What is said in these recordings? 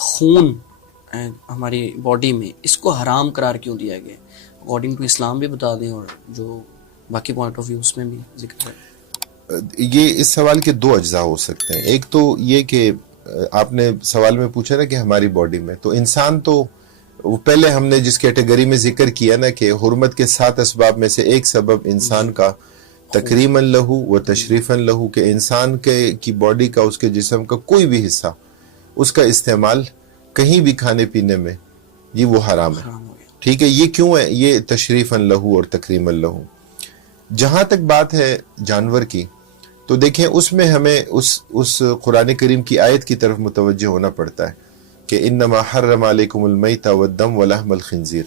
خون ہماری باڈی میں، اس کو حرام قرار کیوں دیا گیا؟ اکارڈنگ ٹو اسلام بھی بتا دیں، اور جو باقی پوائنٹ آف ویو اس میں بھی ذکر ہے۔ یہ اس سوال کے دو اجزاء ہو سکتے ہیں۔ ایک تو یہ کہ آپ نے سوال میں پوچھا نا کہ ہماری باڈی میں، تو انسان تو پہلے ہم نے جس کیٹیگری میں ذکر کیا نا کہ حرمت کے 7 اسباب میں سے ایک سبب انسان کا تکریماً لہو و تشریفاً لہو، کہ انسان کی باڈی کا، اس کے جسم کا کوئی بھی حصہ، اس کا استعمال کہیں بھی کھانے پینے میں یہ وہ حرام ہے۔ ٹھیک ہے، یہ کیوں ہے؟ یہ تشریفاً لہو اور تکریماً لہو۔ جہاں تک بات ہے جانور کی، تو دیکھیں اس میں ہمیں اس قرآن کریم کی آیت کی طرف متوجہ ہونا پڑتا ہے کہ انما حرم علیکم المیت والدم ولحم الخنزیر۔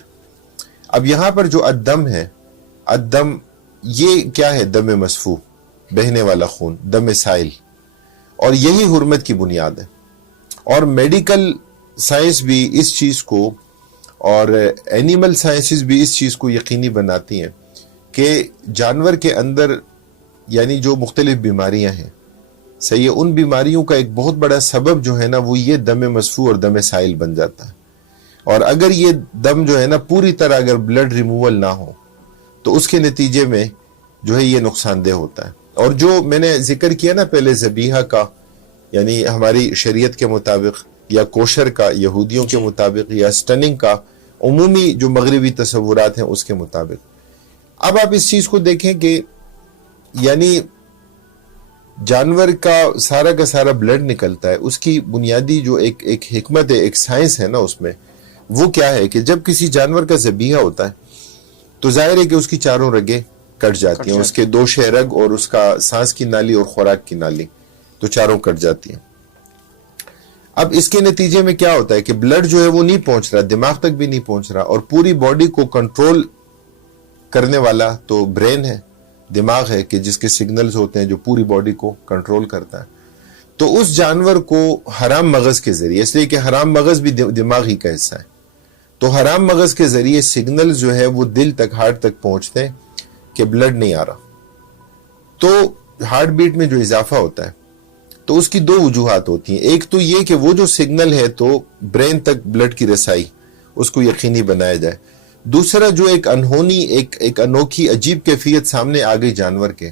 اب یہاں پر جو الدم ہے، الدم یہ کیا ہے؟ دم مسفوح، بہنے والا خون، دم سائل، اور یہی حرمت کی بنیاد ہے۔ اور میڈیکل سائنس بھی اس چیز کو، اور اینیمل سائنسز بھی اس چیز کو یقینی بناتی ہیں کہ جانور کے اندر یعنی جو مختلف بیماریاں ہیں، صحیح ہے، ان بیماریوں کا ایک بہت بڑا سبب جو ہے نا وہ یہ دم مسفوح اور دم سائل بن جاتا ہے۔ اور اگر یہ دم جو ہے نا پوری طرح اگر بلڈ ریموول نہ ہو تو اس کے نتیجے میں جو ہے یہ نقصان دہ ہوتا ہے۔ اور جو میں نے ذکر کیا نا پہلے ذبیحہ کا، یعنی ہماری شریعت کے مطابق، یا کوشر کا یہودیوں کے مطابق، یا سٹننگ کا عمومی جو مغربی تصورات ہیں اس کے مطابق، اب آپ اس چیز کو دیکھیں کہ یعنی جانور کا سارا بلڈ نکلتا ہے، اس کی بنیادی جو ایک حکمت ہے، ایک سائنس ہے نا اس میں، وہ کیا ہے کہ جب کسی جانور کا ذبیحہ ہوتا ہے تو ظاہر ہے کہ اس کی چاروں رگیں کٹ جاتی ہیں، اس کے 2 شہ رگ اور اس کا سانس کی نالی اور خوراک کی نالی، تو چاروں کٹ جاتی ہیں۔ اب اس کے نتیجے میں کیا ہوتا ہے کہ بلڈ جو ہے وہ نہیں پہنچ رہا، دماغ تک بھی نہیں پہنچ رہا، اور پوری باڈی کو کنٹرول کرنے والا تو برین ہے، دماغ ہے، کہ جس کے سگنلز ہوتے ہیں جو پوری باڈی کو کنٹرول کرتا ہے۔ تو اس جانور کو حرام مغز کے ذریعے، اس لیے کہ حرام مغز بھی دماغ ہی کا حصہ ہے، تو حرام مغز کے ذریعے سگنل جو ہے وہ دل تک، ہارٹ تک پہنچتے ہیں کہ بلڈ نہیں آ رہا۔ تو ہارٹ بیٹ میں جو اضافہ ہوتا ہے تو اس کی 2 وجوہات ہوتی ہیں۔ ایک تو یہ کہ وہ جو سگنل ہے تو برین تک بلڈ کی رسائی اس کو یقینی بنایا جائے۔ دوسرا جو ایک انہونی، ایک انوکھی عجیب کیفیت سامنے آ گئی جانور کے،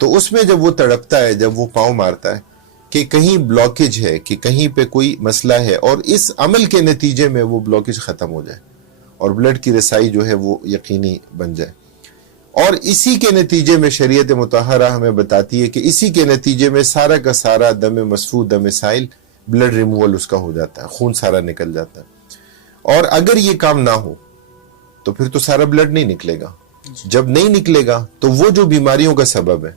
تو اس میں جب وہ تڑپتا ہے، جب وہ پاؤں مارتا ہے کہ کہیں بلاکیج ہے، کہ کہیں پہ کوئی مسئلہ ہے، اور اس عمل کے نتیجے میں وہ بلاکیج ختم ہو جائے اور بلڈ کی رسائی جو ہے وہ یقینی بن جائے۔ اور اسی کے نتیجے میں شریعت مطہرہ ہمیں بتاتی ہے کہ اسی کے نتیجے میں سارا کا سارا دم مسفوح، دم سائل، بلڈ ریموول اس کا ہو جاتا ہے، خون سارا نکل جاتا ہے۔ اور اگر یہ کام نہ ہو تو پھر تو سارا بلڈ نہیں نکلے گا۔ جب نہیں نکلے گا تو وہ جو بیماریوں کا سبب ہے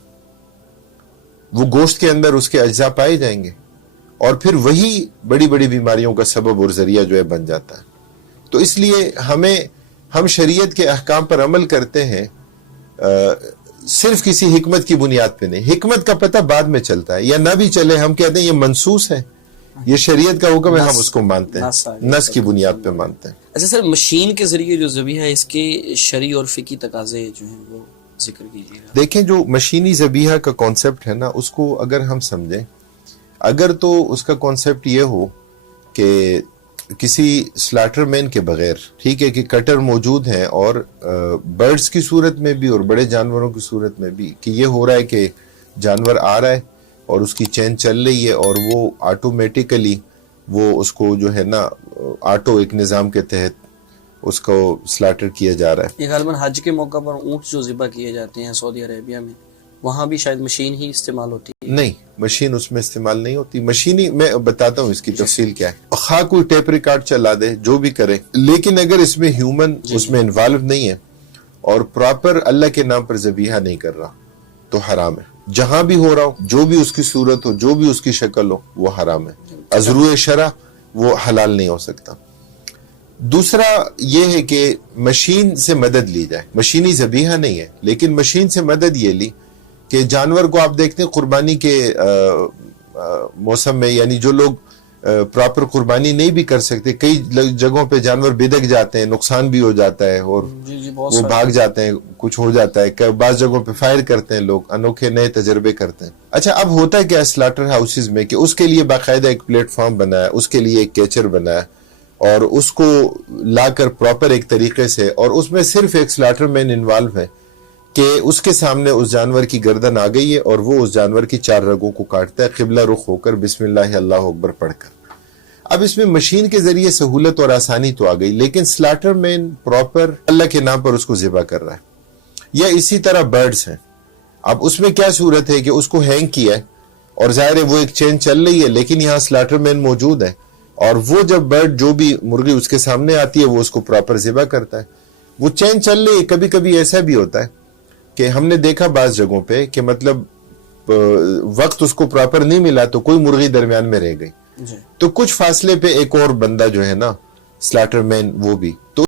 وہ گوشت کے اندر اس کے اجزاء پائے جائیں گے، اور پھر وہی بڑی بڑی بیماریوں کا سبب اور ذریعہ جو ہے بن جاتا ہے۔ تو اس لیے ہم شریعت کے احکام پر عمل کرتے ہیں صرف کسی حکمت کی بنیاد پہ نہیں۔ حکمت کا پتہ بعد میں چلتا ہے، یا نہ بھی چلے، ہم کہتے ہیں یہ منصوص ہے، یہ شریعت کا حکم ہے، ہم اس کو مانتے ہیں، نص کی بنیاد پہ مانتے ہیں۔ اچھا سر، مشین کے ذریعے جو ذبیحہ ہے، اس کے شرعی اور فقہی تقاضے جو ہیں وہ ذکر کیجیے گا۔ دیکھیں جو مشینی ذبیحہ کا کانسیپٹ ہے نا، اس کو اگر ہم سمجھیں، اگر تو اس کا کانسیپٹ یہ ہو کہ کسی سلاٹر مین کے بغیر، ٹھیک ہے، کہ کٹر موجود ہیں، اور برڈز کی صورت میں بھی اور بڑے جانوروں کی صورت میں بھی، کہ یہ ہو رہا ہے کہ جانور آ رہا ہے اور اس کی چین چل رہی ہے، اور وہ آٹومیٹیکلی وہ اس کو جو ہے نا آٹو ایک نظام کے تحت اس کو سلاٹر کیا جا رہا ہے۔ یہ غالباً حج کے موقع پر اونٹ جو ذبح کیے جاتے ہیں سعودی عربیہ میں، وہاں بھی شاید مشین ہی استعمال ہوتی ہے۔ نہیں، مشین اس میں استعمال نہیں ہوتی۔ مشینی میں بتاتا ہوں اس کی تفصیل کیا ہے۔ خواہ کوئی ٹیپ ریکارڈ چلا دے، جو بھی کرے، لیکن اگر اس میں ہیومن اس میں انوالو نہیں ہے اور پراپر اللہ کے نام پر ذبیحہ نہیں کر رہا تو حرام ہے۔ جہاں بھی ہو رہا ہو، جو بھی اس کی صورت ہو، جو بھی اس کی شکل ہو، وہ حرام ہے۔ ازروع شرع وہ حلال نہیں ہو سکتا۔ دوسرا یہ ہے کہ مشین سے مدد لی جائے۔ مشینی ذبیحہ نہیں ہے، لیکن مشین سے مدد یہ لی کہ جانور کو آپ دیکھتے ہیں قربانی کے موسم میں، یعنی جو لوگ پراپر قربانی نہیں بھی کر سکتے. کئی جگہوں پہ جانور بدک جاتے ہیں, نقصان بھی ہو جاتا ہے اور وہ بھاگ جاتے ہیں, کچھ ہو جاتا ہے. بعض جگہوں پہ فائر کرتے ہیں لوگ, انوکھے نئے تجربے کرتے ہیں. اچھا, اب ہوتا ہے کیا سلاٹر ہاؤسز میں کہ اس کے لیے باقاعدہ ایک پلیٹ فارم بنایا, اس کے لیے ایک کیچر بنایا اور اس کو لا کر پراپر ایک طریقے سے, اور اس میں صرف ایک سلاٹر مین انوالو ہے کہ اس کے سامنے اس جانور کی گردن آ گئی ہے اور وہ اس جانور کی 4 رگوں کو کاٹتا ہے قبلہ رخ ہو کر بسم اللہ اللہ اکبر پڑھ کر. اب اس میں مشین کے ذریعے سہولت اور آسانی تو آ گئی, لیکن سلاٹر مین پراپر اللہ کے نام پر اس کو ذبح کر رہا ہے. یا اسی طرح برڈز ہیں. اب اس میں کیا صورت ہے کہ اس کو ہینگ کیا ہے اور ظاہر ہے وہ ایک چین چل رہی ہے, لیکن یہاں سلاٹر مین موجود ہے اور وہ جب برڈ جو بھی مرغی اس کے سامنے آتی ہے وہ اس کو پراپر ذبح کرتا ہے. وہ چین چل رہی ہے. کبھی کبھی ایسا بھی ہوتا ہے کہ ہم نے دیکھا بعض جگہوں پہ کہ مطلب وقت اس کو پراپر نہیں ملا تو کوئی مرغی درمیان میں رہ گئی, تو کچھ فاصلے پہ ایک اور بندہ جو ہے نا سلاٹر مین وہ بھی تو